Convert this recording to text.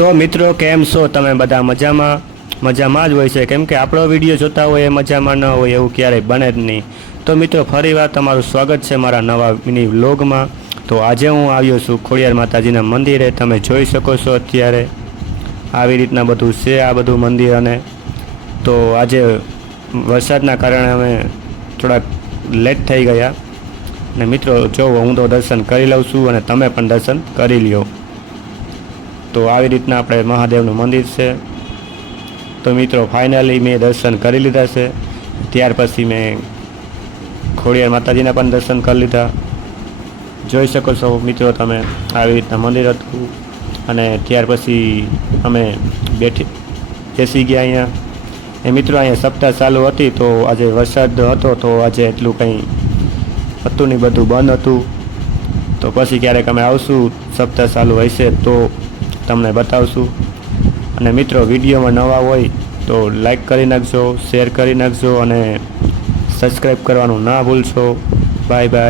તો મિત્રો કેમ છો તમે બધા? મજામાં જ હોય છે, કેમ કે આપણો વિડીયો જોતા હોય એ મજામાં ન હોય એવું ક્યારેય બને જ નહીં. તો મિત્રો ફરીવાર તમારું સ્વાગત છે મારા નવા મિની વ્લોગમાં. તો આજે હું આવ્યો છું ખોડિયાર માતાજીના મંદિરે. તમે જોઈ શકો છો અત્યારે આવી રીતના બધું છે આ બધું મંદિર. અને તો આજે વરસાદના કારણે અમે થોડાક લેટ થઈ ગયા. ને મિત્રો જો હું તો દર્શન કરી લઉં છું અને તમે પણ દર્શન કરી લ્યો. તો આવી રીતના આપણે મહાદેવનું મંદિર છે. તો મિત્રો ફાઇનલી મેં દર્શન કરી લીધા છે. ત્યાર પછી મેં ખોડિયાર માતાજીના પણ દર્શન કરી લીધા. જોઈ શકો છો મિત્રો તમે આવી રીતના મંદિર હતું. અને ત્યાર પછી અમે બેસી ગયા અહીંયા. એ મિત્રો અહીંયા સપ્તાહ ચાલુ હતી, તો આજે વરસાદ હતો તો આજે એટલું કંઈ હતું નહીં, બધું બંધ હતું. તો પછી ક્યારેક અમે આવશું, સપ્તાહ ચાલુ હશે તો તમને બતાવશું. અને મિત્રો વિડીયોમાં નવા હોય તો લાઈક કરી નાખજો, શેર કરી નાખજો અને સબસ્ક્રાઈબ કરવાનું ના ભૂલશો. Bye bye.